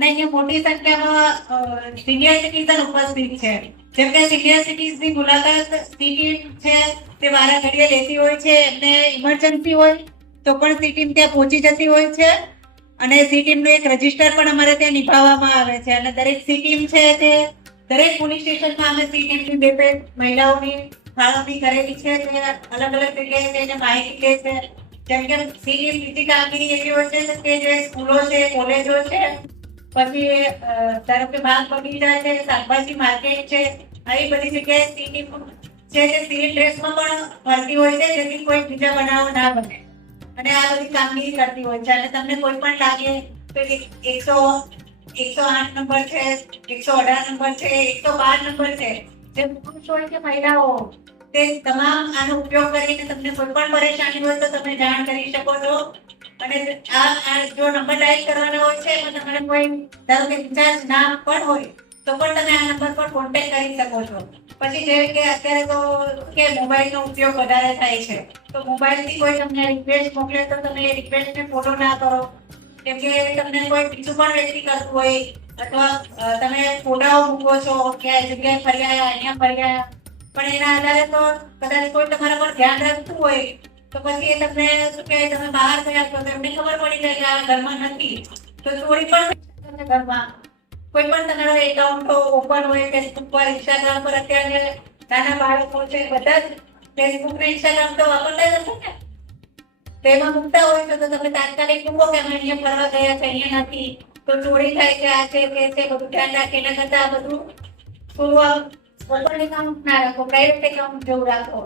અને અહીંયા મોટી સંખ્યામાં સિનિયર સિટીઝન ઉપસ્થિત છે. જેમ કે સિનિયર સિટીઝની મુલાકાત સિટી છે, તે મારા ઘડીએ લેતી હોય છે, એમને ઇમરજન્સી હોય, તો પણ સી ટીમ ત્યાં પહોંચી જતી હોય છે. અને સી ટીમનું એક રજિસ્ટર પણ અમારે ત્યાં નિભાવવામાં આવે છે. અને દરેક સી ટીમ છે તે, દરેક પોલીસ સ્ટેશનમાં અમે સી ટીમની બે બે મહિલાઓની ફાળવણી કરેલી છે. તે અલગ અલગ જગ્યાએ તેને માહિતી લે છે. જેમ કે સી ટીમ બીજી કામગીરી એવી હોય છે કે જે સ્કૂલો છે, કોલેજો છે પછી ધારો કે બાગ બગીચા છે, શાકભાજી માર્કેટ છે, આવી બધી જગ્યાએ સી ટીમ છે તે ડ્રેસમાં પણ ભરતી હોય છે, જેથી કોઈ બીજા બનાવો ના બને. અને આ બધી કામગીરી કરતી હોય છે. અને તમને કોઈ પણ લાગે તો એકસો એકસો આઠ નંબર છે, એકસો અઢાર નંબર છે, એકસો બાર નંબર છે, જે પુરુષ હોય કે મહિલાઓ તે તમામ આનો ઉપયોગ કરીને તમને કોઈ પણ પરેશાની હોય તો તમે જાણ કરી શકો છો. અને આ જો નંબર ડાયલ કરવાનો હોય છે તો તમારે કોઈ ધારો કે ઇન્ચાર્જ નામ પણ હોય, તો પણ તમે આ નંબર પર કોન્ટેક્ટ કરી શકો છો. પછી જે કે અત્યારે તો કે મોબાઈલનો ઉપયોગ વધારે થાય છે, તો મોબાઈલથી કોઈ તમને રિક્વેસ્ટ મોકલે તો તમે એ રિક્વેસ્ટને ફોટો ના કરો. કેમ કે તમને કોઈ બીજું પણ વ્યક્તિ કરતું હોય, અથવા તમે ફોટાઓ મૂકો છો કે આ જગ્યાએ આવ્યા અહીંયા ફરી આવ્યા પણ એના આધારે તો કદાચ કોઈ તમારા પર ધ્યાન રાખતું હોય તો પછી એ તમને શું કહે, તમે બહાર ગયા તો તમને ખબર પડી જાય કે આ ઘરમાં નથી. તો થોડી પણ ઘરમાં, કોઈ પણ તમારો એકાઉન્ટો ઓપન હોય ફેસબુક પર ઇન્સ્ટાગ્રામ પર, અત્યારે નાના બાળકો છે, બધા જ ફેસબુક ને ઇન્સ્ટાગ્રામ તો વાપરતા જ ને? તેમાં મૂકતા હોય તો તમે તાત્કાલિક મૂકો કે અમે અહીંયા ફરવા ગયા છે, અહીંયા નથી. તો ચોરી થાય છે, આ છે કે છે, બધું ધ્યાન રાખીને કરતા આ બધું. થોડું ઓપન એકાઉન્ટ ના રાખો પ્રાઇવેટ એકાઉન્ટ જેવું રાખો.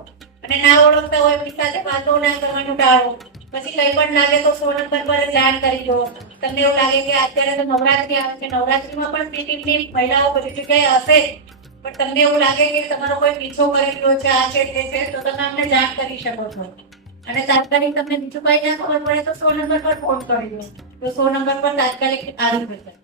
અને ના ઓળખતા હોય એમની સાથે વાતો ના કરવાનું ટાળો. પછી કઈ પણ લાગે તો સો નંબર પર જાણ કરી દો. તમને એવું લાગે કે અત્યારે તો નવરાત્રી આવે છે. નવરાત્રીમાં પણ પીટીની મહિલાઓ બધી જગ્યાએ હશે. પણ તમને એવું લાગે કે તમારો કોઈ પીછો કરેલો છે, આ છે, તે છે, તો તમે અમને જાણ કરી શકો છો. અને તાત્કાલિક તમને બીજું કઈ ના ખબર પડે તો સો નંબર પર ફોન કરી દો. તો સો નંબર પર તાત્કાલિક આવી જશે.